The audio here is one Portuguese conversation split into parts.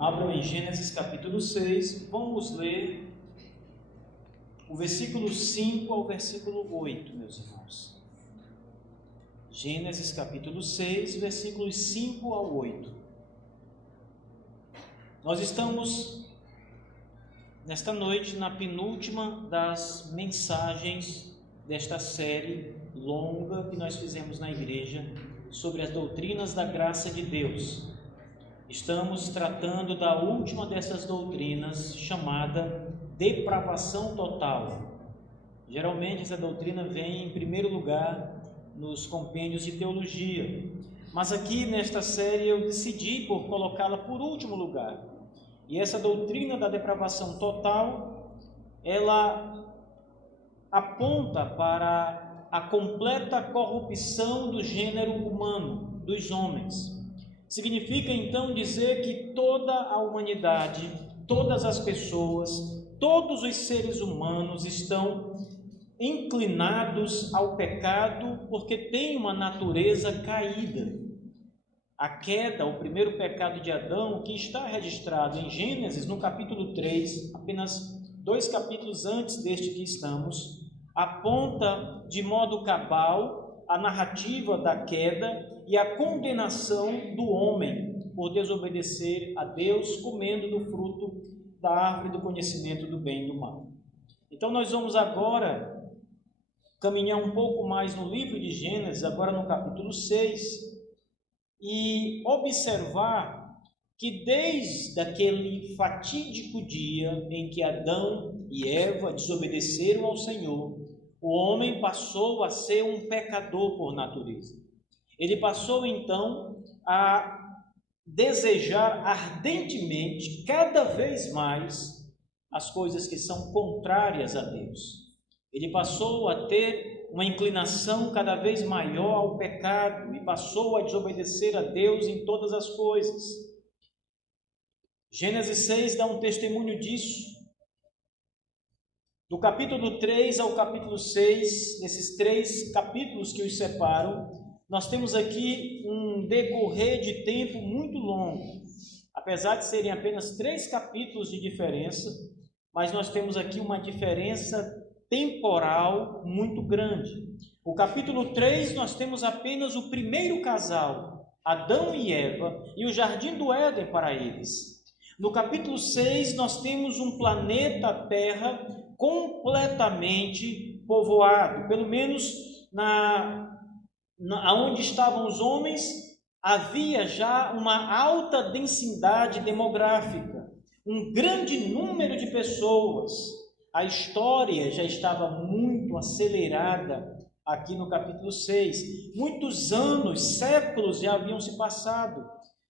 Abram em Gênesis capítulo 6, vamos ler o versículo 5 ao versículo 8, meus irmãos. Gênesis capítulo 6, versículos 5 ao 8. Nós estamos, nesta noite, na penúltima das mensagens desta série longa que nós fizemos na igreja sobre as doutrinas da graça de Deus. Estamos tratando da última dessas doutrinas, chamada depravação total. Geralmente essa doutrina vem em primeiro lugar nos compêndios de teologia, mas aqui nesta série eu decidi por colocá-la por último lugar. E essa doutrina da depravação total, ela aponta para a completa corrupção do gênero humano, dos homens. Significa então dizer que toda a humanidade, todas as pessoas, todos os seres humanos estão inclinados ao pecado porque têm uma natureza caída. A queda, o primeiro pecado de Adão, que está registrado em Gênesis, no capítulo 3, apenas 2 capítulos antes deste que estamos, aponta de modo cabal a narrativa da queda e a condenação do homem por desobedecer a Deus, comendo do fruto da árvore do conhecimento do bem e do mal. Então nós vamos agora caminhar um pouco mais no livro de Gênesis, agora no capítulo 6, e observar que desde aquele fatídico dia em que Adão e Eva desobedeceram ao Senhor, o homem passou a ser um pecador por natureza. Ele passou então a desejar ardentemente, cada vez mais, as coisas que são contrárias a Deus. Ele passou a ter uma inclinação cada vez maior ao pecado e passou a desobedecer a Deus em todas as coisas. Gênesis 6 dá um testemunho disso. Do capítulo 3 ao capítulo 6, nesses 3 capítulos que os separam, nós temos aqui um decorrer de tempo muito longo. Apesar de serem apenas 3 capítulos de diferença, mas nós temos aqui uma diferença temporal muito grande. O capítulo 3 nós temos apenas o primeiro casal, Adão e Eva, e o jardim do Éden para eles. No capítulo 6 nós temos um planeta Terra completamente povoado, pelo menos onde estavam os homens, havia já uma alta densidade demográfica, um grande número de pessoas. A história já estava muito acelerada aqui no capítulo 6. Muitos anos, séculos já haviam se passado,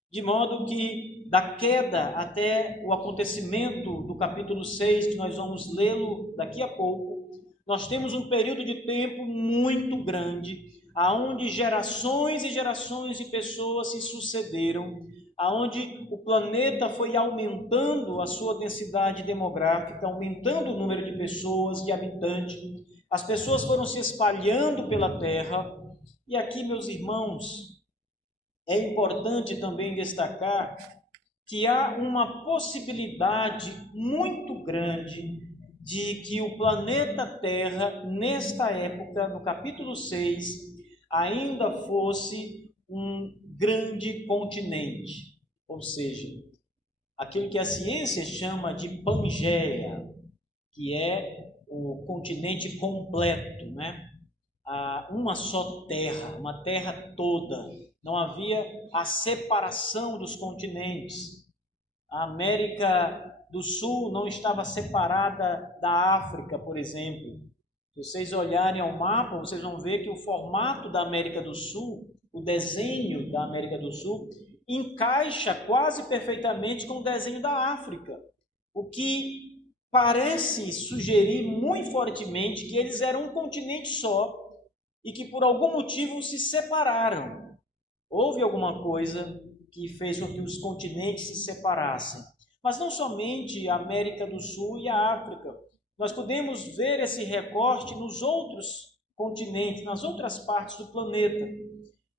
de modo que da queda até o acontecimento do capítulo 6, que nós vamos lê-lo daqui a pouco, nós temos um período de tempo muito grande, aonde gerações e gerações de pessoas se sucederam, aonde o planeta foi aumentando a sua densidade demográfica, aumentando o número de pessoas, de habitantes. As pessoas foram se espalhando pela terra. E aqui, meus irmãos, é importante também destacar que há uma possibilidade muito grande de que o planeta Terra, nesta época, no capítulo 6, ainda fosse um grande continente, ou seja, aquilo que a ciência chama de Pangeia, que é o continente completo, né? Uma só terra, uma terra toda. Não havia a separação dos continentes. A América do Sul não estava separada da África, por exemplo. Se vocês olharem ao mapa, vocês vão ver que o formato da América do Sul, o desenho da América do Sul, encaixa quase perfeitamente com o desenho da África, o que parece sugerir muito fortemente que eles eram um continente só e que por algum motivo se separaram. Houve alguma coisa que fez com que os continentes se separassem. Mas não somente a América do Sul e a África. Nós podemos ver esse recorte nos outros continentes, nas outras partes do planeta.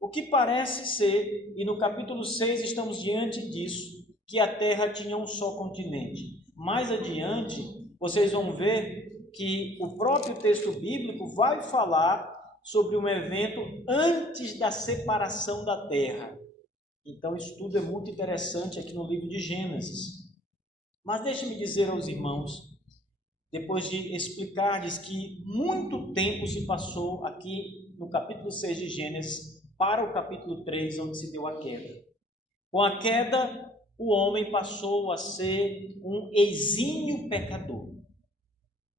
O que parece ser, e no capítulo 6 estamos diante disso, que a Terra tinha um só continente. Mais adiante, vocês vão ver que o próprio texto bíblico vai falar sobre um evento antes da separação da Terra. Então, isso tudo é muito interessante aqui no livro de Gênesis. Mas deixe-me dizer aos irmãos, depois de explicar-lhes que muito tempo se passou aqui no capítulo 6 de Gênesis para o capítulo 3, onde se deu a queda. Com a queda, o homem passou a ser um exímio pecador.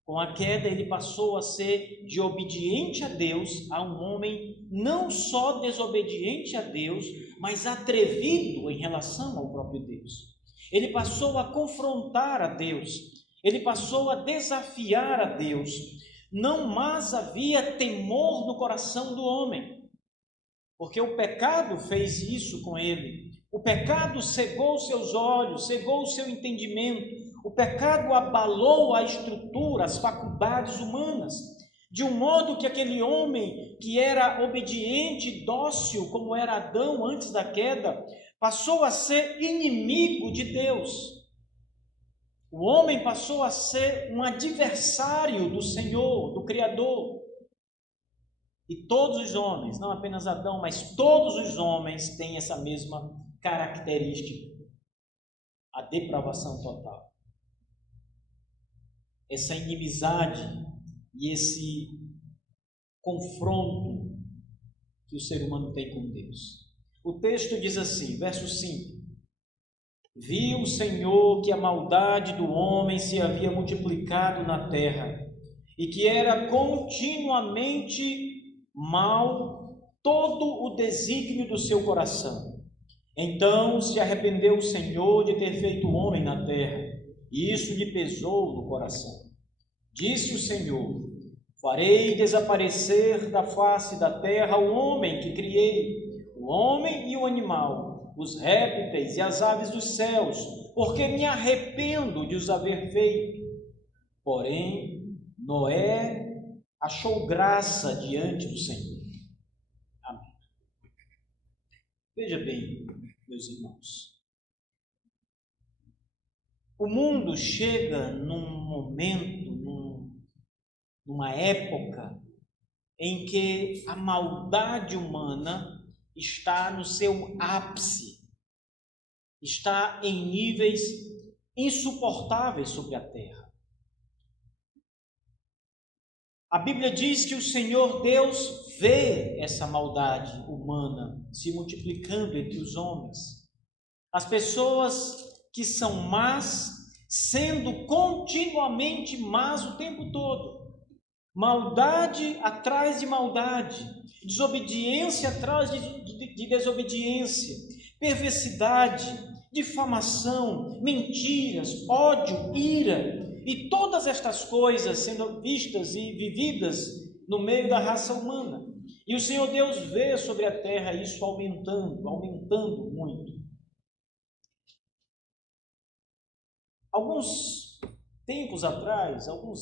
Com a queda, ele passou a ser de obediente a Deus a um homem não só desobediente a Deus, mas atrevido em relação ao próprio Deus. Ele passou a confrontar a Deus, ele passou a desafiar a Deus. Não mais havia temor no coração do homem, porque o pecado fez isso com ele. O pecado cegou seus olhos, cegou o seu entendimento. O pecado abalou a estrutura, as faculdades humanas, de um modo que aquele homem que era obediente e dócil, como era Adão antes da queda, passou a ser inimigo de Deus. O homem passou a ser um adversário do Senhor, do Criador. E todos os homens, não apenas Adão, mas todos os homens têm essa mesma característica, a depravação total. Essa inimizade e esse confronto que o ser humano tem com Deus. O texto diz assim, verso 5: Viu o Senhor que a maldade do homem se havia multiplicado na terra, e que era continuamente mal todo o desígnio do seu coração. Então se arrependeu o Senhor de ter feito o homem na terra, e isso lhe pesou no coração. Disse o Senhor: farei desaparecer da face da terra o homem que criei, o homem e o animal, os répteis e as aves dos céus, porque me arrependo de os haver feito. Porém, Noé achou graça diante do Senhor. Amém. Veja bem, meus irmãos, o mundo chega num momento, numa época em que a maldade humana está no seu ápice, está em níveis insuportáveis sobre a terra. A Bíblia diz que o Senhor Deus vê essa maldade humana se multiplicando entre os homens. As pessoas que são más, sendo continuamente más o tempo todo. Maldade atrás de maldade, desobediência atrás de desobediência, perversidade, difamação, mentiras, ódio, ira, e todas estas coisas sendo vistas e vividas no meio da raça humana. E o Senhor Deus vê sobre a terra isso aumentando muito. Alguns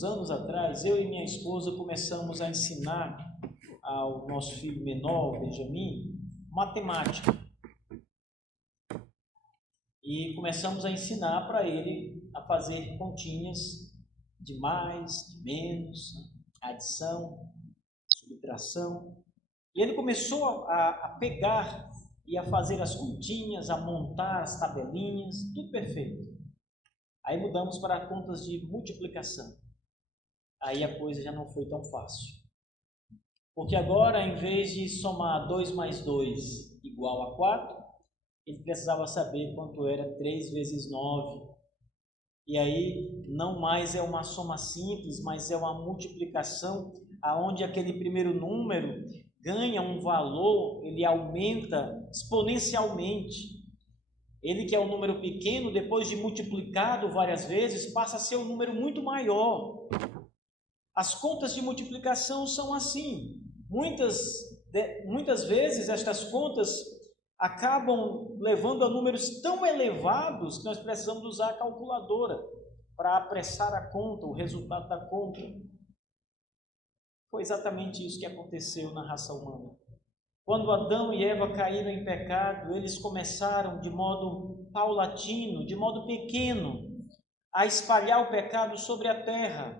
anos atrás, eu e minha esposa começamos a ensinar ao nosso filho menor, Benjamin, matemática. E começamos a ensinar para ele a fazer continhas de mais, de menos, adição, subtração. E ele começou a pegar e a fazer as continhas, a montar as tabelinhas, tudo perfeito. Aí mudamos para contas de multiplicação. Aí a coisa já não foi tão fácil. Porque agora, em vez de somar 2 mais 2 igual a 4, ele precisava saber quanto era 3 vezes 9. E aí não mais é uma soma simples, mas é uma multiplicação, aonde aquele primeiro número ganha um valor, ele aumenta exponencialmente. Ele que é um número pequeno, depois de multiplicado várias vezes, passa a ser um número muito maior. As contas de multiplicação são assim. Muitas vezes estas contas acabam levando a números tão elevados que nós precisamos usar a calculadora para apressar a conta, o resultado da conta. Foi exatamente isso que aconteceu na raça humana. Quando Adão e Eva caíram em pecado, eles começaram de modo paulatino, de modo pequeno, a espalhar o pecado sobre a terra.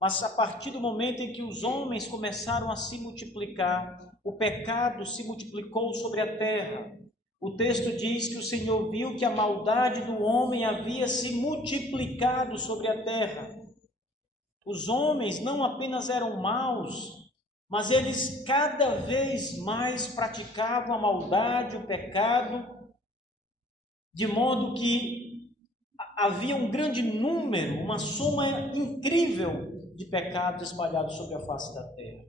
Mas a partir do momento em que os homens começaram a se multiplicar, o pecado se multiplicou sobre a terra. O texto diz que o Senhor viu que a maldade do homem havia se multiplicado sobre a terra. Os homens não apenas eram maus, mas eles cada vez mais praticavam a maldade, o pecado, de modo que havia um grande número, uma soma incrível de pecados espalhados sobre a face da terra.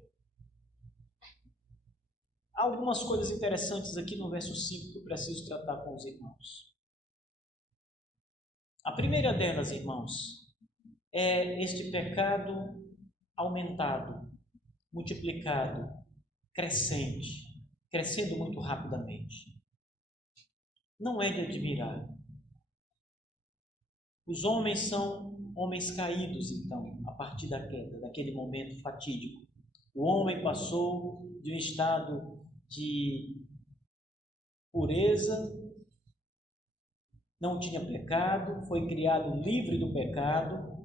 Há algumas coisas interessantes aqui no verso 5 que eu preciso tratar com os irmãos. A primeira delas, irmãos, é este pecado aumentado, multiplicado, crescendo muito rapidamente. Não é de admirar. Os homens são homens caídos, então, a partir da queda, daquele momento fatídico. O homem passou de um estado de pureza, não tinha pecado, foi criado livre do pecado,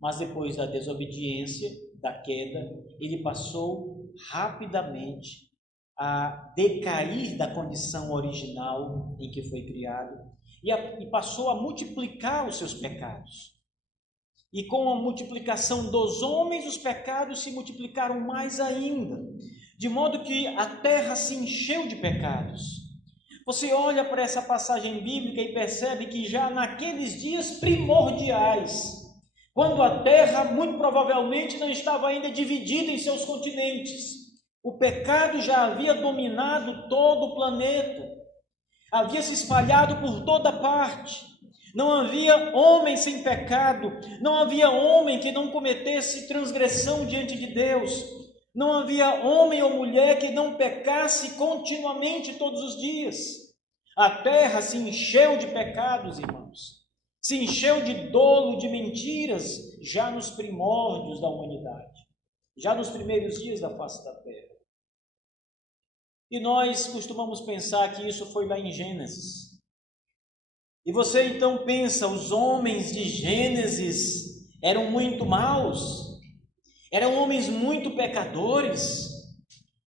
mas depois da desobediência, da queda, ele passou rapidamente a decair da condição original em que foi criado e passou a multiplicar os seus pecados. E com a multiplicação dos homens, os pecados se multiplicaram mais ainda, de modo que a terra se encheu de pecados. Você olha para essa passagem bíblica e percebe que já naqueles dias primordiais, quando a terra muito provavelmente não estava ainda dividida em seus continentes, o pecado já havia dominado todo o planeta, havia se espalhado por toda parte. Não havia homem sem pecado, não havia homem que não cometesse transgressão diante de Deus, não havia homem ou mulher que não pecasse continuamente todos os dias. A terra se encheu de pecados, irmãos, se encheu de dolo, de mentiras, já nos primórdios da humanidade, já nos primeiros dias da face da terra. E nós costumamos pensar que isso foi lá em Gênesis. E você então pensa, os homens de Gênesis eram muito maus, eram homens muito pecadores,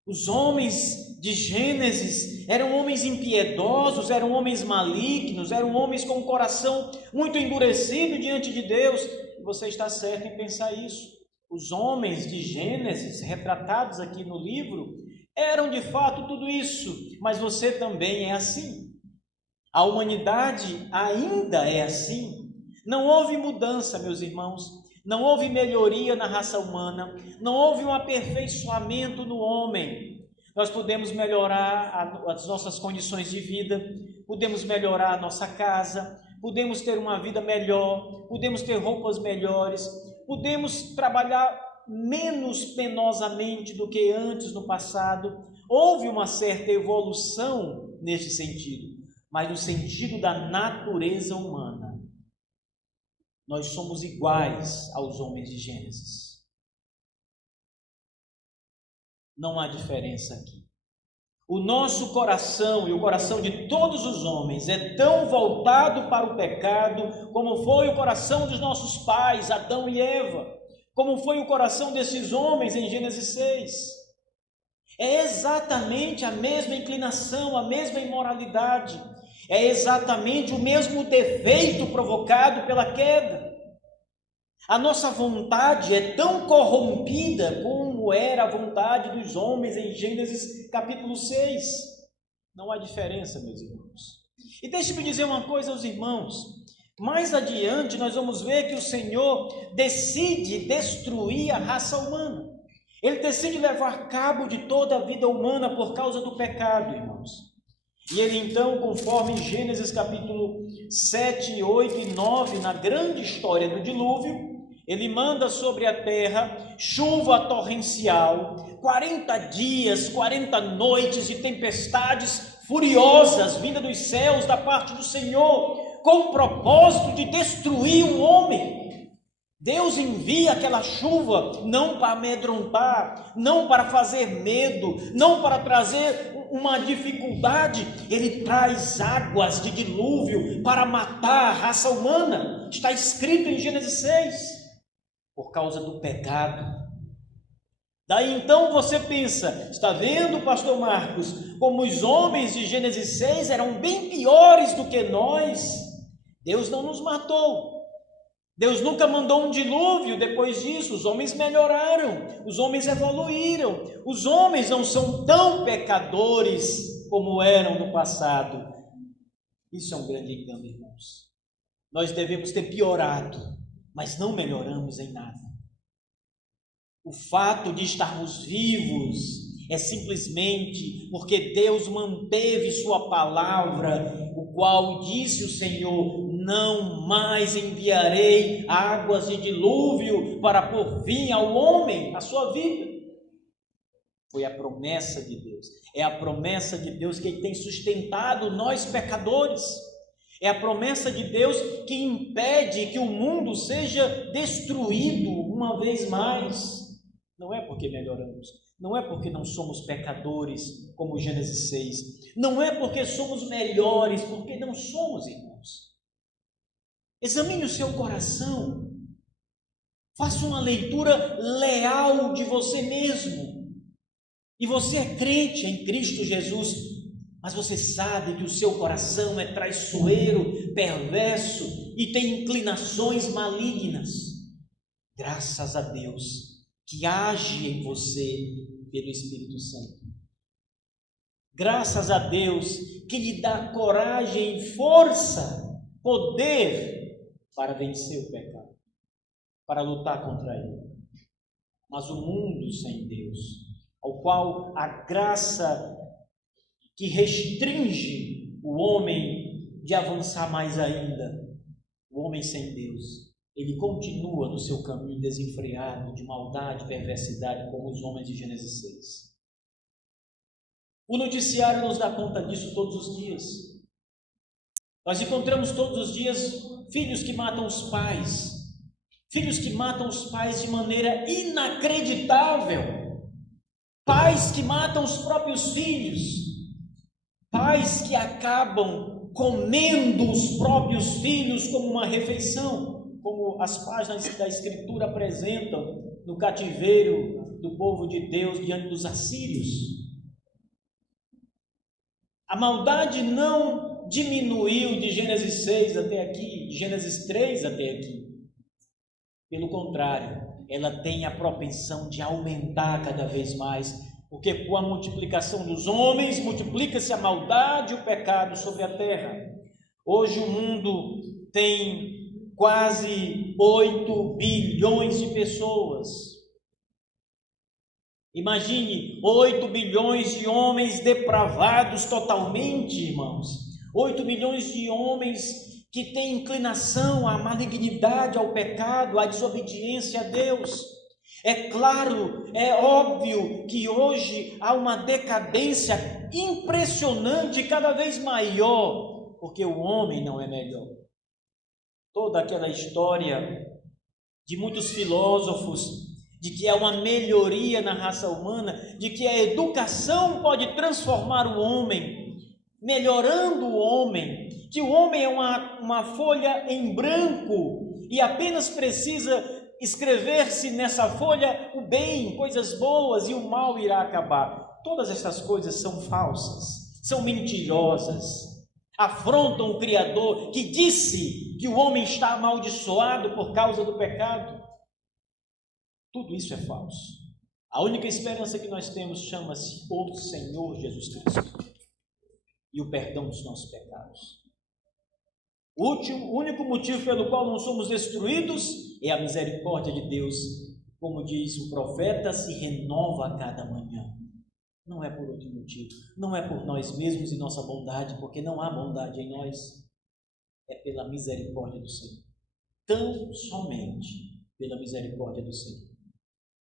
os homens de Gênesis eram homens impiedosos, eram homens malignos, eram homens com o coração muito endurecido diante de Deus. E você está certo em pensar isso. Os homens de Gênesis, retratados aqui no livro, eram de fato tudo isso, mas você também é assim. A humanidade ainda é assim. Não houve mudança, meus irmãos, não houve melhoria na raça humana, não houve um aperfeiçoamento no homem. Nós podemos melhorar as nossas condições de vida, podemos melhorar a nossa casa, podemos ter uma vida melhor, podemos ter roupas melhores, podemos trabalhar menos penosamente do que antes no passado. Houve uma certa evolução neste sentido. Mas no sentido da natureza humana, nós somos iguais aos homens de Gênesis. Não há diferença aqui. O nosso coração e o coração de todos os homens é tão voltado para o pecado como foi o coração dos nossos pais, Adão e Eva, como foi o coração desses homens em Gênesis 6. É exatamente a mesma inclinação, a mesma imoralidade. É exatamente o mesmo defeito provocado pela queda. A nossa vontade é tão corrompida como era a vontade dos homens em Gênesis capítulo 6. Não há diferença, meus irmãos. E deixe-me dizer uma coisa aos irmãos. Mais adiante nós vamos ver que o Senhor decide destruir a raça humana. Ele decide levar cabo de toda a vida humana por causa do pecado, irmãos. E ele então, conforme Gênesis capítulo 7, 8 e 9, na grande história do dilúvio, ele manda sobre a terra chuva torrencial, 40 dias, 40 noites de tempestades furiosas vindas dos céus da parte do Senhor, com o propósito de destruir o homem. Deus envia aquela chuva não para amedrontar, não para fazer medo, não para trazer uma dificuldade. Ele traz águas de dilúvio para matar a raça humana. Está escrito em Gênesis 6, por causa do pecado. Daí então você pensa, está vendo, pastor Marcos, como os homens de Gênesis 6 eram bem piores do que nós. Deus não nos matou. Deus nunca mandou um dilúvio depois disso. Os homens melhoraram, os homens evoluíram. Os homens não são tão pecadores como eram no passado. Isso é um grande engano, irmãos. Nós devemos ter piorado, mas não melhoramos em nada. O fato de estarmos vivos é simplesmente porque Deus manteve sua palavra, o qual disse o Senhor: não mais enviarei águas de dilúvio para pôr fim ao homem, a sua vida. Foi a promessa de Deus. É a promessa de Deus que tem sustentado nós pecadores. É a promessa de Deus que impede que o mundo seja destruído uma vez mais. Não é porque melhoramos, não é porque não somos pecadores, como Gênesis 6, não é porque somos melhores, porque não somos, irmãos. Examine o seu coração, faça uma leitura leal de você mesmo. E você é crente em Cristo Jesus, mas você sabe que o seu coração é traiçoeiro, perverso e tem inclinações malignas. Graças a Deus que age em você pelo Espírito Santo. Graças a Deus que lhe dá coragem e força, poder para vencer o pecado, para lutar contra ele. Mas o mundo sem Deus, ao qual a graça que restringe o homem de avançar mais ainda, o homem sem Deus, ele continua no seu caminho desenfreado de maldade e perversidade, como os homens de Gênesis 6. O noticiário nos dá conta disso todos os dias. Nós encontramos todos os dias filhos que matam os pais, filhos que matam os pais de maneira inacreditável, pais que matam os próprios filhos, pais que acabam comendo os próprios filhos como uma refeição, como as páginas da Escritura apresentam no cativeiro do povo de Deus diante dos assírios. A maldade não diminuiu de Gênesis 6 até aqui, de Gênesis 3 até aqui. Pelo contrário, ela tem a propensão de aumentar cada vez mais, porque com a multiplicação dos homens, multiplica-se a maldade e o pecado sobre a terra. Hoje o mundo tem quase 8 bilhões de pessoas. Imagine 8 bilhões de homens depravados totalmente, irmãos. 8 bilhões de homens que têm inclinação à malignidade, ao pecado, à desobediência a Deus. É claro, é óbvio que hoje há uma decadência impressionante, cada vez maior, porque o homem não é melhor. Toda aquela história de muitos filósofos, de que há uma melhoria na raça humana, de que a educação pode transformar o homem, melhorando o homem, que o homem é uma folha em branco e apenas precisa escrever-se nessa folha o bem, coisas boas, e o mal irá acabar. Todas essas coisas são falsas, são mentirosas, afrontam o Criador que disse que o homem está amaldiçoado por causa do pecado. Tudo isso é falso. A única esperança que nós temos chama-se o Senhor Jesus Cristo e o perdão dos nossos pecados. O único motivo pelo qual não somos destruídos é a misericórdia de Deus. Como diz o profeta, se renova a cada manhã. Não é por outro motivo, não é por nós mesmos e nossa bondade, porque não há bondade em nós. É pela misericórdia do Senhor. Tão somente pela misericórdia do Senhor.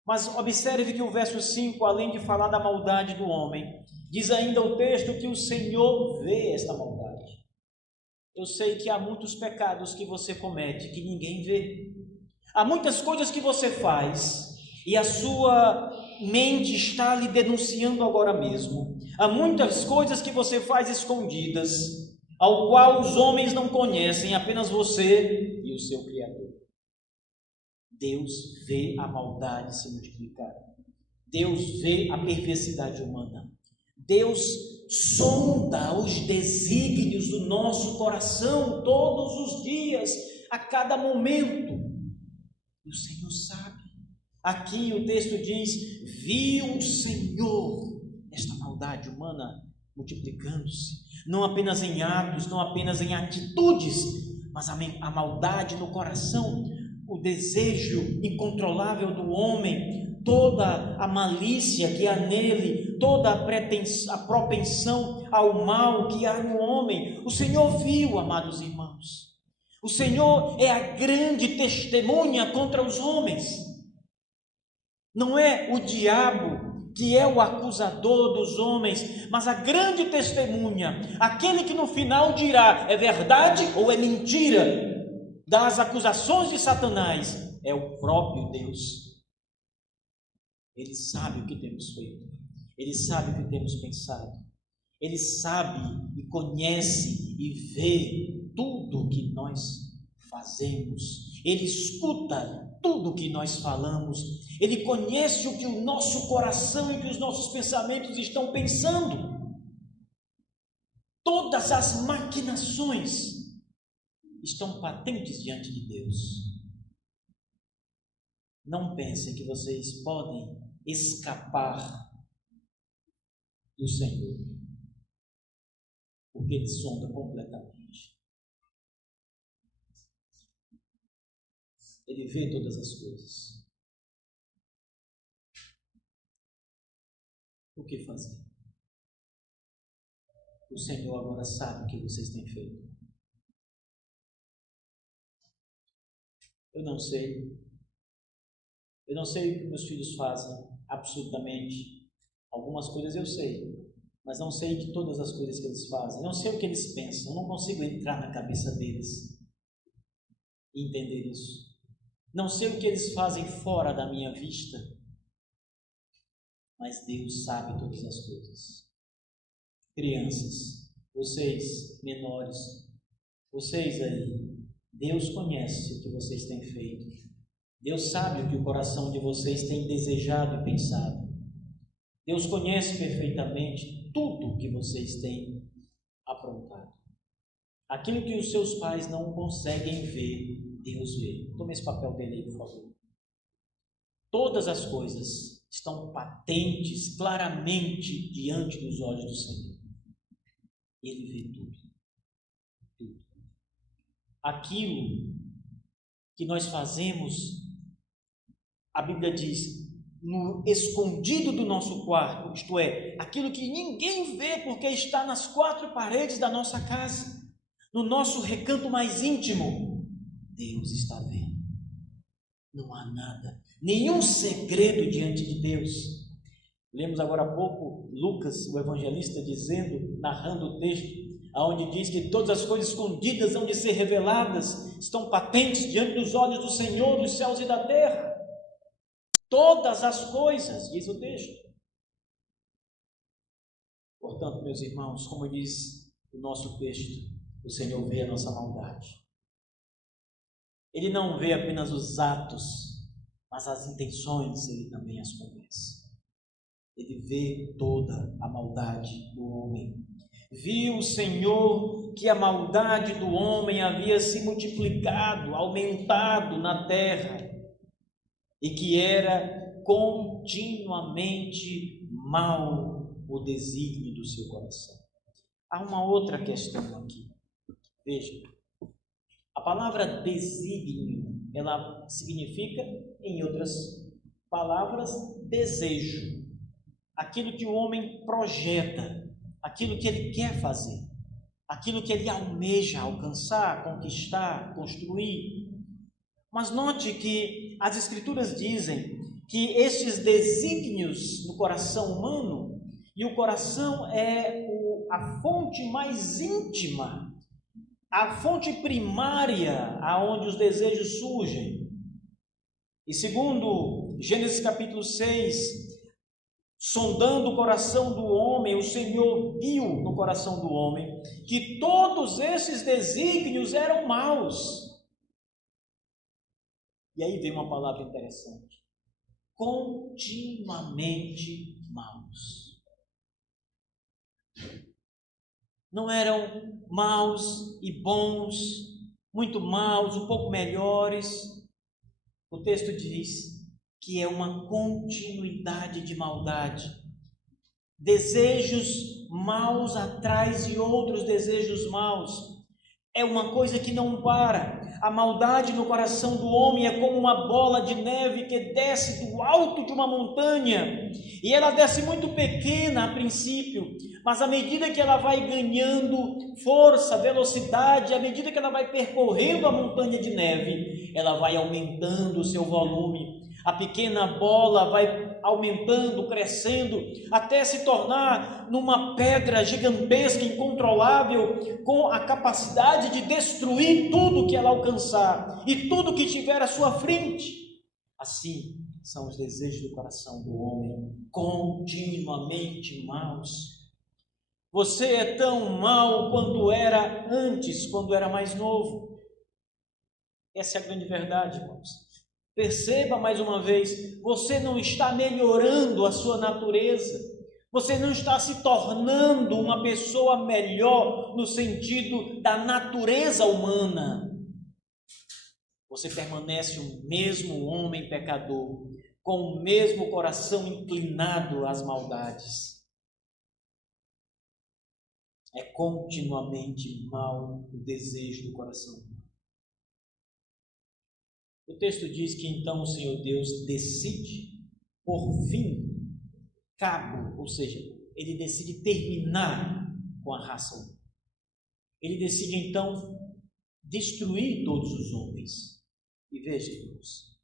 Mas observe que o verso 5, além de falar da maldade do homem, diz ainda o texto que o Senhor vê esta maldade. Eu sei que há muitos pecados que você comete que ninguém vê. Há muitas coisas que você faz e a sua mente está lhe denunciando agora mesmo. Há muitas coisas que você faz escondidas, ao qual os homens não conhecem, apenas você e o seu Criador. Deus vê a maldade se multiplicar. Deus vê a perversidade humana. Deus sonda os desígnios do nosso coração todos os dias, a cada momento. E o Senhor sabe. Aqui o texto diz: viu o Senhor esta maldade humana multiplicando-se, não apenas em atos, não apenas em atitudes, mas a maldade no coração, o desejo incontrolável do homem, toda a malícia que há nele, toda a propensão ao mal que há no homem. O Senhor viu, amados irmãos. O Senhor é a grande testemunha contra os homens. Não é o diabo que é o acusador dos homens, mas a grande testemunha, aquele que no final dirá é verdade ou é mentira das acusações de Satanás, é o próprio Deus. Ele sabe o que temos feito, ele sabe o que temos pensado, ele sabe e conhece e vê tudo o que nós fazemos, ele escuta tudo o que nós falamos, ele conhece o que o nosso coração e o que os nossos pensamentos estão pensando. Todas as maquinações estão patentes diante de Deus. Não pensem que vocês podem escapar do Senhor, porque Ele sonda completamente. Ele vê todas as coisas. O que fazer? O Senhor agora sabe o que vocês têm feito. Eu não sei. Eu não sei o que meus filhos fazem, absolutamente. Algumas coisas eu sei, mas não sei de todas as coisas que eles fazem. Não sei o que eles pensam. Eu não consigo entrar na cabeça deles e entender isso. Não sei o que eles fazem fora da minha vista, mas Deus sabe todas as coisas. Crianças, vocês menores, vocês aí, Deus conhece o que vocês têm feito. Deus sabe o que o coração de vocês tem desejado e pensado. Deus conhece perfeitamente tudo o que vocês têm aprontado. Aquilo que os seus pais não conseguem ver, Deus vê. Tome esse papel dele aí, por favor. Todas as coisas estão patentes, claramente diante dos olhos do Senhor. Ele vê tudo. Tudo. Aquilo que nós fazemos, a Bíblia diz, no escondido do nosso quarto, isto é, aquilo que ninguém vê porque está nas quatro paredes da nossa casa, no nosso recanto mais íntimo, Deus está vendo. Não há nada, nenhum segredo diante de Deus. Lemos agora há pouco Lucas, o evangelista, dizendo, narrando o texto, onde diz que todas as coisas escondidas hão de ser reveladas, estão patentes diante dos olhos do Senhor dos céus e da terra. Todas as coisas, diz o texto. Portanto, meus irmãos, como diz o nosso texto, o Senhor vê a nossa maldade. Ele não vê apenas os atos, mas as intenções Ele também as conhece. Ele vê toda a maldade do homem. Viu o Senhor que a maldade do homem havia se multiplicado, aumentado na terra, e que era continuamente mau o desígnio do seu coração. Há uma outra questão aqui. Veja, a palavra desígnio, ela significa, em outras palavras, desejo. Aquilo que o homem projeta, aquilo que ele quer fazer, aquilo que ele almeja alcançar, conquistar, construir. Mas note que as Escrituras dizem que estes desígnios no coração humano, e o coração é a fonte mais íntima, a fonte primária aonde os desejos surgem. E segundo Gênesis capítulo 6, sondando o coração do homem, o Senhor viu no coração do homem que todos esses desígnios eram maus. E aí vem uma palavra interessante: continuamente maus. Não eram maus e bons, muito maus, um pouco melhores. O texto diz que é uma continuidade de maldade. Desejos maus atrás de outros desejos maus. É uma coisa que não para. A maldade no coração do homem é como uma bola de neve que desce do alto de uma montanha. E ela desce muito pequena a princípio, mas à medida que ela vai ganhando força, velocidade, à medida que ela vai percorrendo a montanha de neve, ela vai aumentando o seu volume. A pequena bola vai aumentando, crescendo, até se tornar numa pedra gigantesca, incontrolável, com a capacidade de destruir tudo que ela alcançar e tudo que tiver à sua frente. Assim são os desejos do coração do homem, continuamente maus. Você é tão mau quanto era antes, quando era mais novo. Essa é a grande verdade, irmãos. Perceba mais uma vez, você não está melhorando a sua natureza, você não está se tornando uma pessoa melhor no sentido da natureza humana. Você permanece o mesmo homem pecador, com o mesmo coração inclinado às maldades. É continuamente mau o desejo do coração. O texto diz que então o Senhor Deus decide por fim, cabo, ou seja, ele decide terminar com a raça humana. Ele decide então destruir todos os homens. E veja, irmãos,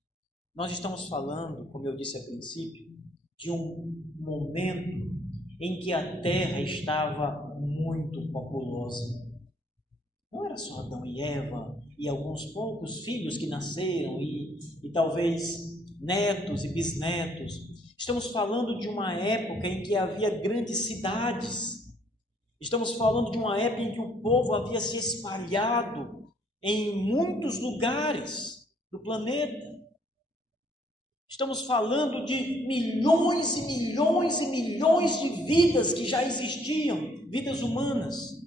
nós estamos falando, como eu disse a princípio, de um momento em que a terra estava muito populosa. Não era só Adão e Eva e alguns poucos filhos que nasceram e talvez netos e bisnetos. Estamos falando de uma época em que havia grandes cidades. Estamos falando de uma época em que o povo havia se espalhado em muitos lugares do planeta. Estamos falando de milhões e milhões e milhões de vidas que já existiam, vidas humanas.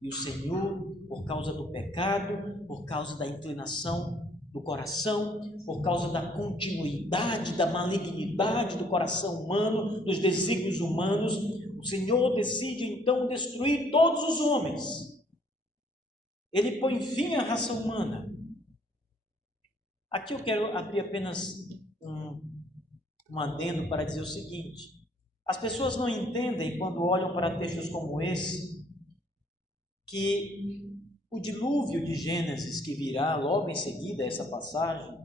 E o Senhor, por causa do pecado, por causa da inclinação do coração, por causa da continuidade, da malignidade do coração humano, dos desígnios humanos, o Senhor decide então destruir todos os homens. Ele põe fim à raça humana. Aqui eu quero abrir apenas um adendo para dizer o seguinte: as pessoas não entendem, quando olham para textos como esse, que o dilúvio de Gênesis que virá logo em seguida a essa passagem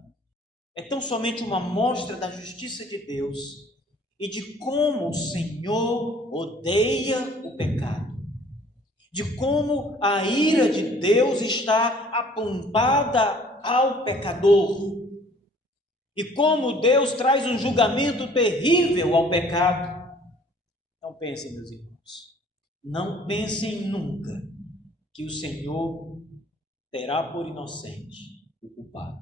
é tão somente uma mostra da justiça de Deus e de como o Senhor odeia o pecado, de como a ira de Deus está apontada ao pecador e como Deus traz um julgamento terrível ao pecado. Não pensem, meus irmãos, não pensem nunca que o Senhor terá por inocente o culpado.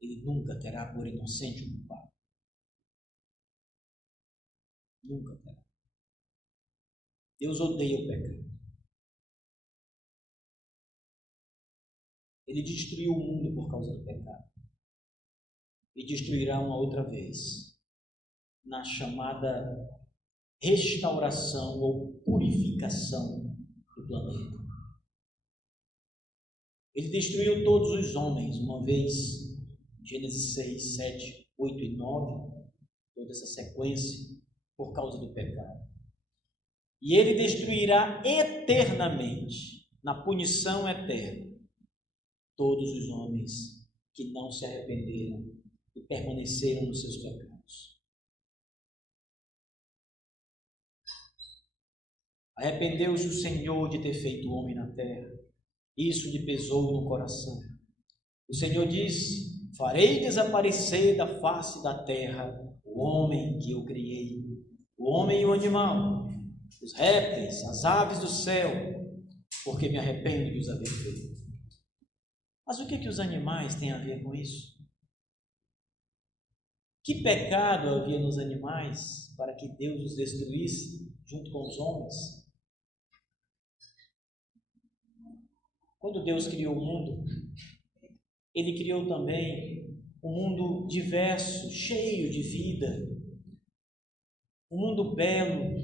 Ele nunca terá por inocente o culpado. Nunca terá. Deus odeia o pecado. Ele destruiu o mundo por causa do pecado. E destruirá uma outra vez, na chamada restauração ou purificação do planeta. Ele destruiu todos os homens uma vez, Gênesis 6, 7, 8 e 9, toda essa sequência, por causa do pecado. E ele destruirá eternamente, na punição eterna, todos os homens que não se arrependeram e permaneceram nos seus pecados. Arrependeu-se o Senhor de ter feito o homem na terra. Isso lhe pesou no coração. O Senhor disse: farei desaparecer da face da terra o homem que eu criei, o homem e o animal, os répteis, as aves do céu, porque me arrependo de os haver feito. Mas o que os animais têm a ver com isso? Que pecado havia nos animais para que Deus os destruísse junto com os homens? Quando Deus criou o mundo, Ele criou também um mundo diverso, cheio de vida, um mundo belo,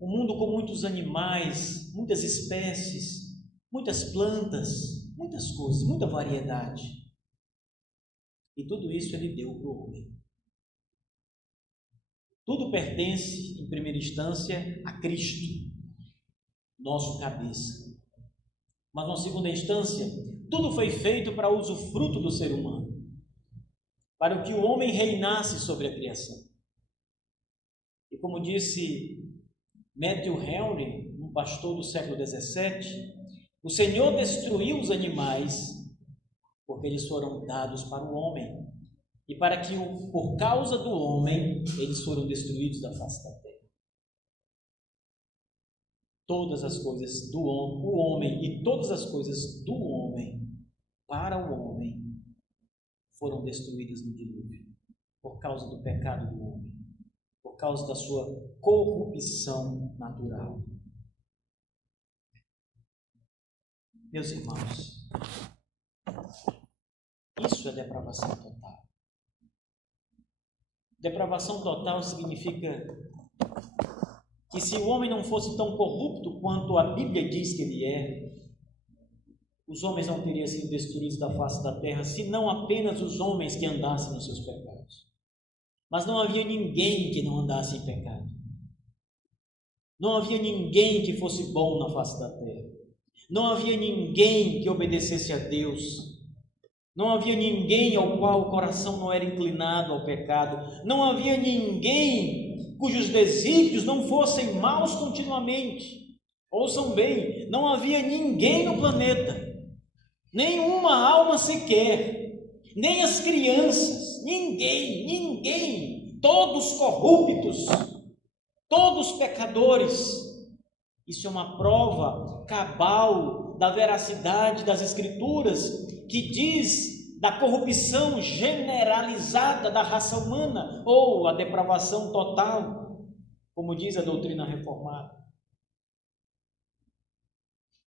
um mundo com muitos animais, muitas espécies, muitas plantas, muitas coisas, muita variedade. E tudo isso Ele deu para o homem. Tudo pertence, em primeira instância, a Cristo, nosso cabeça. Mas, na segunda instância, tudo foi feito para usufruto do ser humano, para que o homem reinasse sobre a criação. E como disse Matthew Henry, um pastor do século XVII, o Senhor destruiu os animais porque eles foram dados para o homem e para que, por causa do homem, eles foram destruídos da face da terra. Todas as coisas do homem, o homem e todas as coisas do homem, para o homem, foram destruídas no dilúvio, por causa do pecado do homem, por causa da sua corrupção natural. Meus irmãos, isso é depravação total. Depravação total significa que se o homem não fosse tão corrupto quanto a Bíblia diz que ele é, os homens não teriam sido destruídos da face da terra, senão apenas os homens que andassem nos seus pecados. Mas não havia ninguém que não andasse em pecado. Não havia ninguém que fosse bom na face da terra. Não havia ninguém que obedecesse a Deus. Não havia ninguém ao qual o coração não era inclinado ao pecado. Não havia ninguém cujos desígnios não fossem maus continuamente. Ouçam bem, não havia ninguém no planeta, nenhuma alma sequer, nem as crianças, ninguém, todos corruptos, todos pecadores. Isso é uma prova cabal da veracidade das Escrituras, que diz da corrupção generalizada da raça humana, ou a depravação total, como diz a doutrina reformada.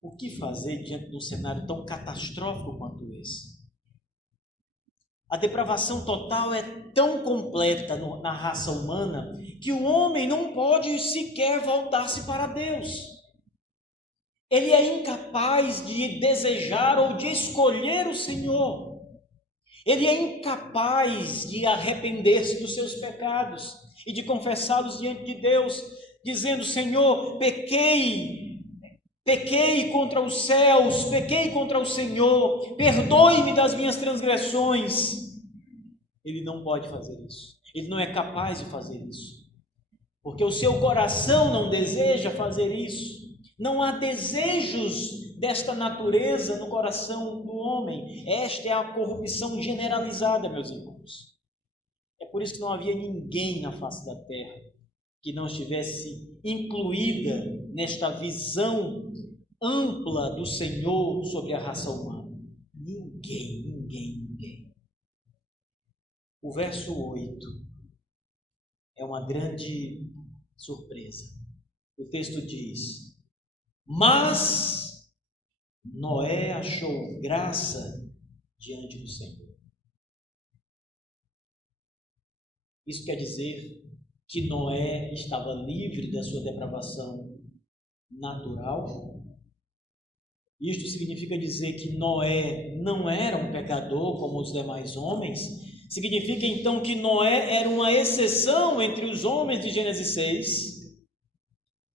O que fazer diante de um cenário tão catastrófico quanto esse? A depravação total é tão completa na raça humana que o homem não pode sequer voltar-se para Deus. Ele é incapaz de desejar ou de escolher o Senhor. Ele é incapaz de arrepender-se dos seus pecados e de confessá-los diante de Deus, dizendo: Senhor, pequei contra os céus, pequei contra o Senhor, perdoe-me das minhas transgressões. Ele não pode fazer isso, ele não é capaz de fazer isso, porque o seu coração não deseja fazer isso. Não há desejos desta natureza no coração do homem. Esta é a corrupção generalizada, meus irmãos. É por isso que não havia ninguém na face da terra que não estivesse incluída nesta visão ampla do Senhor sobre a raça humana. Ninguém. O verso 8 é uma grande surpresa. O texto diz: mas Noé achou graça diante do Senhor. Isso quer dizer que Noé estava livre da sua depravação natural. Isto significa dizer que Noé não era um pecador como os demais homens. Significa então que Noé era uma exceção entre os homens de Gênesis 6.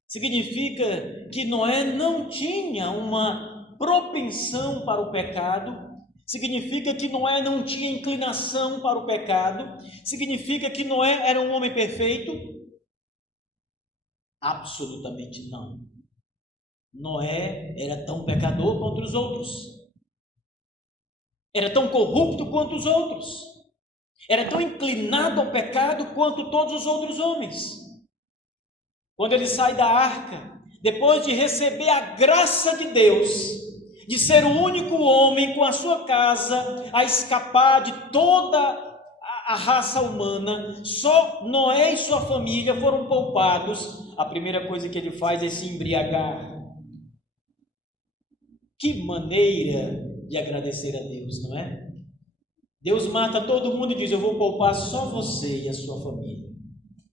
Significa que Noé não tinha uma propensão para o pecado. Significa que Noé não tinha inclinação para o pecado. Significa que Noé era um homem perfeito? Absolutamente não. Noé era tão pecador quanto os outros. Era tão corrupto quanto os outros. Era tão inclinado ao pecado quanto todos os outros homens. Quando ele sai da arca, depois de receber a graça de Deus, de ser o único homem com a sua casa a escapar de toda a raça humana, só Noé e sua família foram poupados. A primeira coisa que ele faz é se embriagar. Que maneira de agradecer a Deus, não é? Deus mata todo mundo e diz: eu vou poupar só você e a sua família.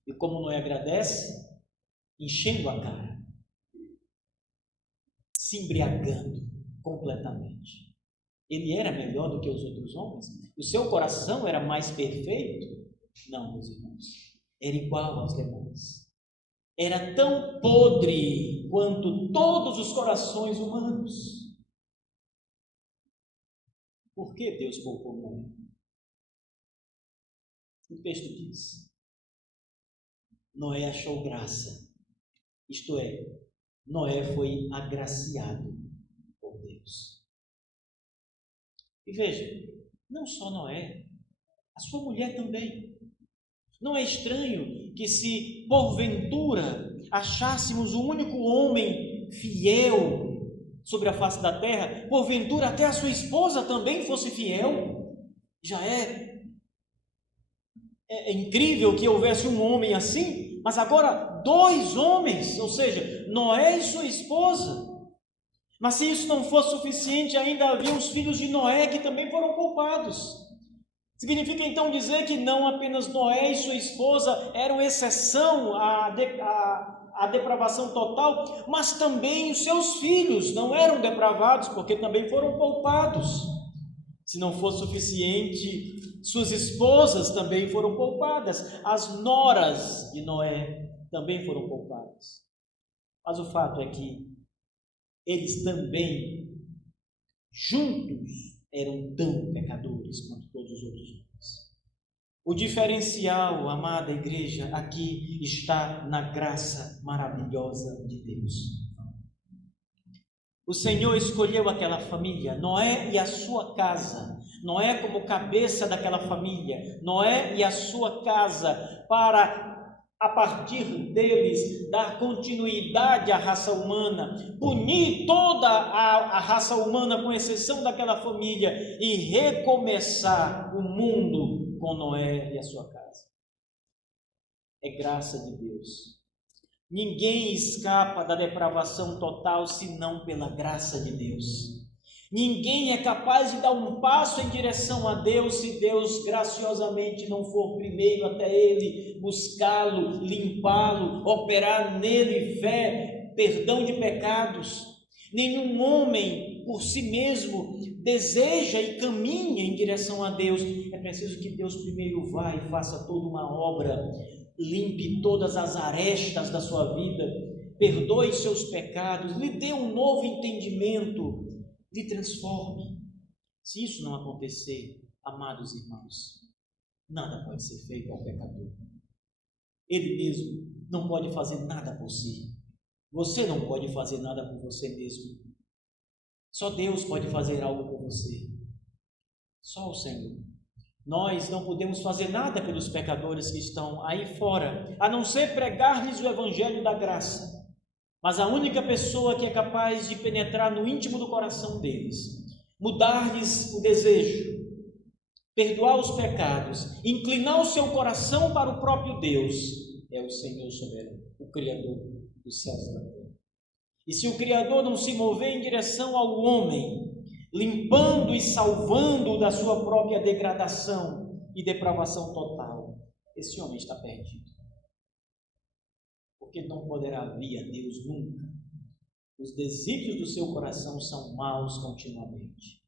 E como Noé agradece? Enchendo a cara, se embriagando completamente. Ele era melhor do que os outros homens? O seu coração era mais perfeito? Não, meus irmãos, era igual aos demais. Era tão podre quanto todos os corações humanos. Por que Deus poupou Noé? O texto diz: Noé achou graça. Isto é, Noé foi agraciado por Deus. E veja, não só Noé, a sua mulher também. Não é estranho que, se porventura achássemos o único homem fiel sobre a face da terra, porventura até a sua esposa também fosse fiel. Já é incrível que houvesse um homem assim, mas agora 2 homens, ou seja, Noé e sua esposa. Mas se isso não fosse suficiente, ainda havia os filhos de Noé que também foram poupados. Significa então dizer que não apenas Noé e sua esposa eram exceção à depravação total, mas também os seus filhos não eram depravados, porque também foram poupados. Se não fosse suficiente, suas esposas também foram poupadas, as noras de Noé também foram poupadas. Mas o fato é que eles também, juntos, eram tão pecadores quanto todos os outros homens. O diferencial, amada igreja, aqui está na graça maravilhosa de Deus. O Senhor escolheu aquela família, Noé e a sua casa, Noé como cabeça daquela família, Noé e a sua casa, para, a partir deles, dar continuidade à raça humana, punir toda a raça humana, com exceção daquela família, e recomeçar o mundo com Noé e a sua casa. É graça de Deus. Ninguém escapa da depravação total senão pela graça de Deus. Ninguém é capaz de dar um passo em direção a Deus se Deus graciosamente não for primeiro até Ele, buscá-lo, limpá-lo, operar nele fé, perdão de pecados. Nenhum homem por si mesmo deseja e caminha em direção a Deus. É preciso que Deus primeiro vá e faça toda uma obra, limpe todas as arestas da sua vida, perdoe seus pecados, lhe dê um novo entendimento, lhe transforme. Se isso não acontecer, amados irmãos, nada pode ser feito ao pecador. Ele mesmo não pode fazer nada por si. Você não pode fazer nada por você mesmo. Só Deus pode fazer algo por você. Só o Senhor. Nós não podemos fazer nada pelos pecadores que estão aí fora, a não ser pregar-lhes o evangelho da graça. Mas a única pessoa que é capaz de penetrar no íntimo do coração deles, mudar-lhes o desejo, perdoar os pecados, inclinar o seu coração para o próprio Deus, é o Senhor soberano, o Criador dos céus e da terra. E se o Criador não se mover em direção ao homem, limpando e salvando-o da sua própria degradação e depravação total, esse homem está perdido. Porque não poderá vir a Deus nunca. Os desígnios do seu coração são maus continuamente.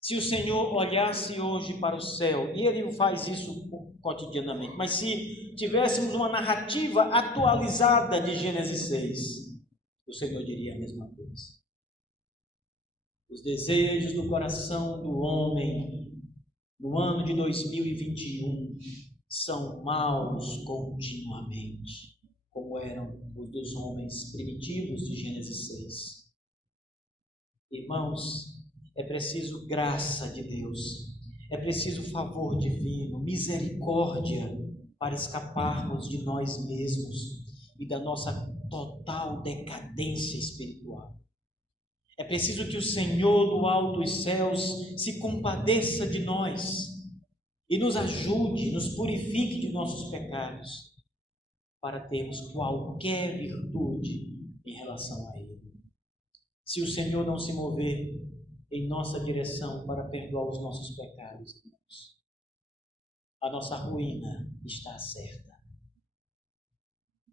Se o Senhor olhasse hoje para o céu, e Ele faz isso cotidianamente, mas se tivéssemos uma narrativa atualizada de Gênesis 6, o Senhor diria a mesma coisa. Os desejos do coração do homem no ano de 2021 são maus continuamente, como eram os dos homens primitivos de Gênesis 6. Irmãos, É preciso graça de Deus, é preciso favor divino, misericórdia para escaparmos de nós mesmos e da nossa total decadência espiritual. É preciso que o Senhor do alto dos céus se compadeça de nós e nos ajude, nos purifique de nossos pecados, para termos qualquer virtude em relação a Ele. Se o Senhor não se mover em nossa direção para perdoar os nossos pecados, irmãos, a nossa ruína está certa.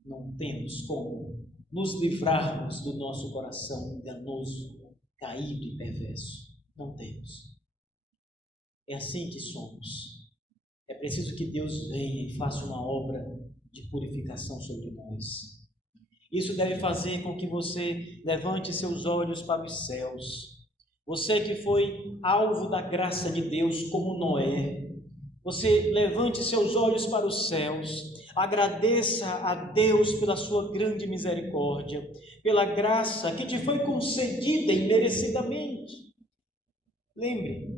Não temos como nos livrarmos do nosso coração enganoso, caído e perverso. Não temos. É assim que somos. É preciso que Deus venha e faça uma obra de purificação sobre nós. Isso deve fazer com que você levante seus olhos para os céus. Você que foi alvo da graça de Deus como Noé, você levante seus olhos para os céus, agradeça a Deus pela sua grande misericórdia, pela graça que te foi concedida imerecidamente. Lembre,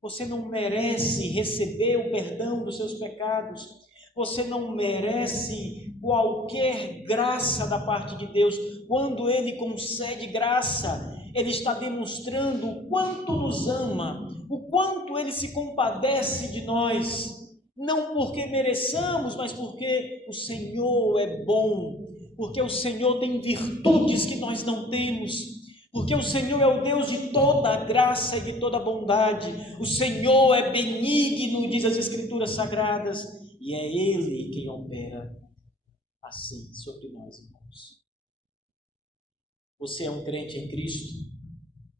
você não merece receber o perdão dos seus pecados, você não merece qualquer graça da parte de Deus. Quando Ele concede graça, Ele está demonstrando o quanto nos ama, o quanto Ele se compadece de nós, não porque mereçamos, mas porque o Senhor é bom, porque o Senhor tem virtudes que nós não temos, porque o Senhor é o Deus de toda a graça e de toda a bondade. O Senhor é benigno, diz as Escrituras Sagradas, e é Ele quem opera assim sobre nós, irmãos. Você é um crente em Cristo?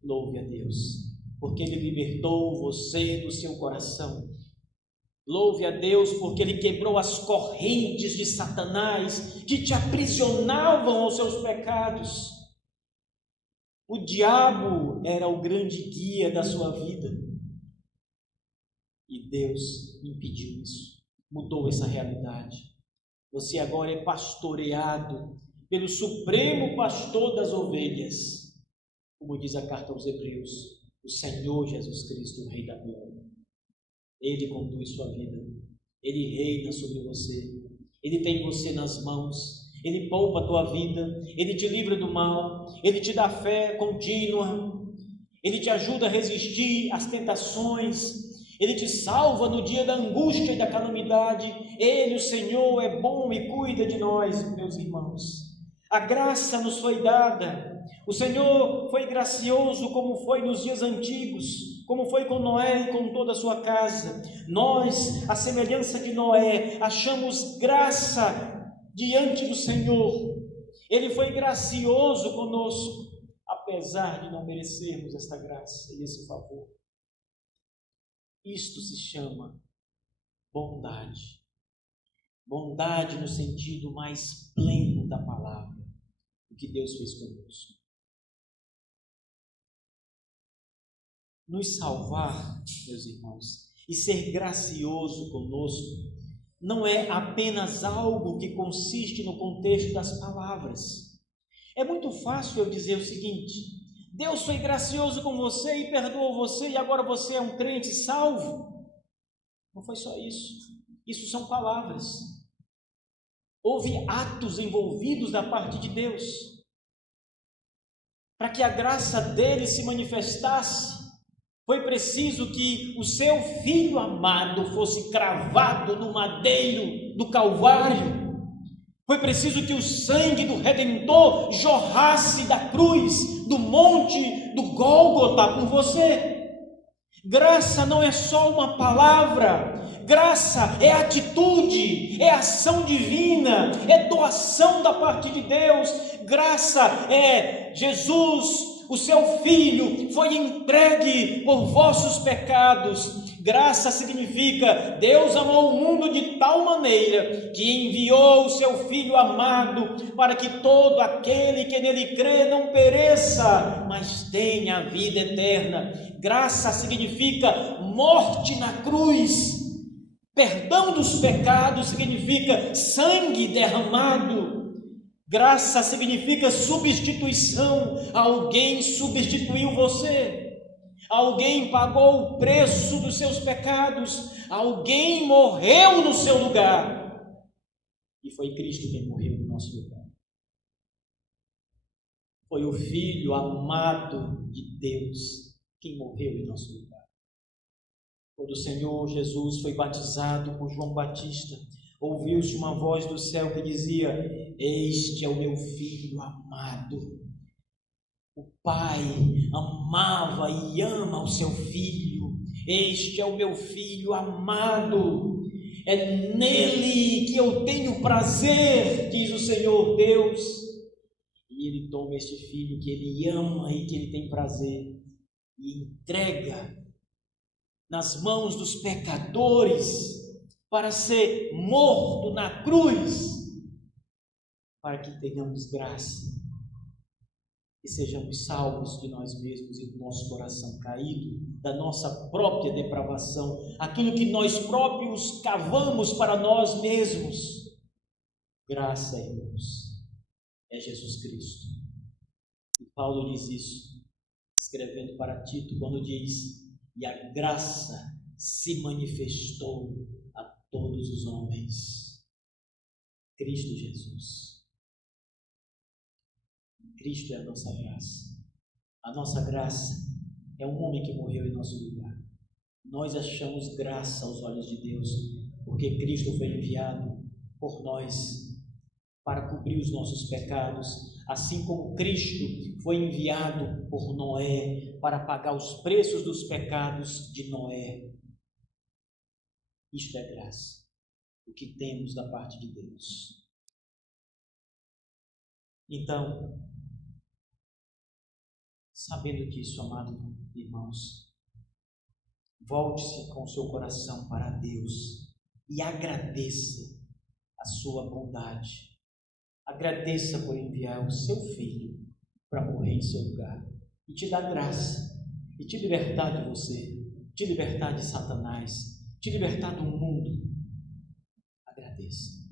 Louve a Deus, porque Ele libertou você do seu coração. Louve a Deus, porque Ele quebrou as correntes de Satanás que te aprisionavam aos seus pecados. O diabo era o grande guia da sua vida e Deus impediu isso, mudou essa realidade. Você agora é pastoreado pelo supremo pastor das ovelhas, como diz a carta aos Hebreus, o Senhor Jesus Cristo, o Rei da Glória. Ele conduz sua vida, Ele reina sobre você, Ele tem você nas mãos, Ele poupa a tua vida, Ele te livra do mal, Ele te dá fé contínua, Ele te ajuda a resistir às tentações, Ele te salva no dia da angústia e da calamidade. Ele, o Senhor, é bom e cuida de nós, meus irmãos. A graça nos foi dada, o Senhor foi gracioso como foi nos dias antigos, como foi com Noé e com toda a sua casa. Nós, à semelhança de Noé, achamos graça diante do Senhor. Ele foi gracioso conosco, apesar de não merecermos esta graça e esse favor. Isto se chama bondade. Bondade no sentido mais pleno da palavra, o que Deus fez conosco. Nos salvar, meus irmãos, e ser gracioso conosco, não é apenas algo que consiste no contexto das palavras. É muito fácil eu dizer o seguinte: Deus foi gracioso com você e perdoou você, e agora você é um crente salvo. Não foi só isso. Isso são palavras. Houve atos envolvidos da parte de Deus. Para que a graça dele se manifestasse, foi preciso que o seu Filho amado fosse cravado no madeiro do Calvário. Foi preciso que o sangue do Redentor jorrasse da cruz, do monte do Gólgota por você. Graça não é só uma palavra, graça é atitude, é ação divina, é doação da parte de Deus. Graça é Jesus, o seu Filho, foi entregue por vossos pecados. Graça significa Deus amou o mundo de tal maneira que enviou o seu Filho amado para que todo aquele que nele crê não pereça, mas tenha a vida eterna. Graça significa morte na cruz. Perdão dos pecados significa sangue derramado. Graça significa substituição. Alguém substituiu você. Alguém pagou o preço dos seus pecados, alguém morreu no seu lugar, e foi Cristo quem morreu no nosso lugar. Foi o Filho amado de Deus quem morreu em nosso lugar. Quando o Senhor Jesus foi batizado por João Batista, ouviu-se uma voz do céu que dizia: este é o meu Filho amado. O Pai amava e ama o seu Filho. Este é o meu Filho amado. É nele que eu tenho prazer, diz o Senhor Deus. E Ele toma este Filho que Ele ama e que Ele tem prazer e entrega nas mãos dos pecadores para ser morto na cruz, para que tenhamos graça e sejamos salvos de nós mesmos e do nosso coração caído, da nossa própria depravação, aquilo que nós próprios cavamos para nós mesmos. Graça, irmãos, é Jesus Cristo. E Paulo diz isso, escrevendo para Tito, quando diz: e a graça se manifestou a todos os homens. Cristo Jesus. Cristo é a nossa graça. A nossa graça é um homem que morreu em nosso lugar. Nós achamos graça aos olhos de Deus, porque Cristo foi enviado por nós para cobrir os nossos pecados, assim como Cristo foi enviado por Noé para pagar os preços dos pecados de Noé. Isto é graça, o que temos da parte de Deus. Então, sabendo disso, amados irmãos, volte-se com o seu coração para Deus e agradeça a sua bondade. Agradeça por enviar o seu Filho para morrer em seu lugar e te dar graça, e te libertar de você, te libertar de Satanás, te libertar do mundo. Agradeça.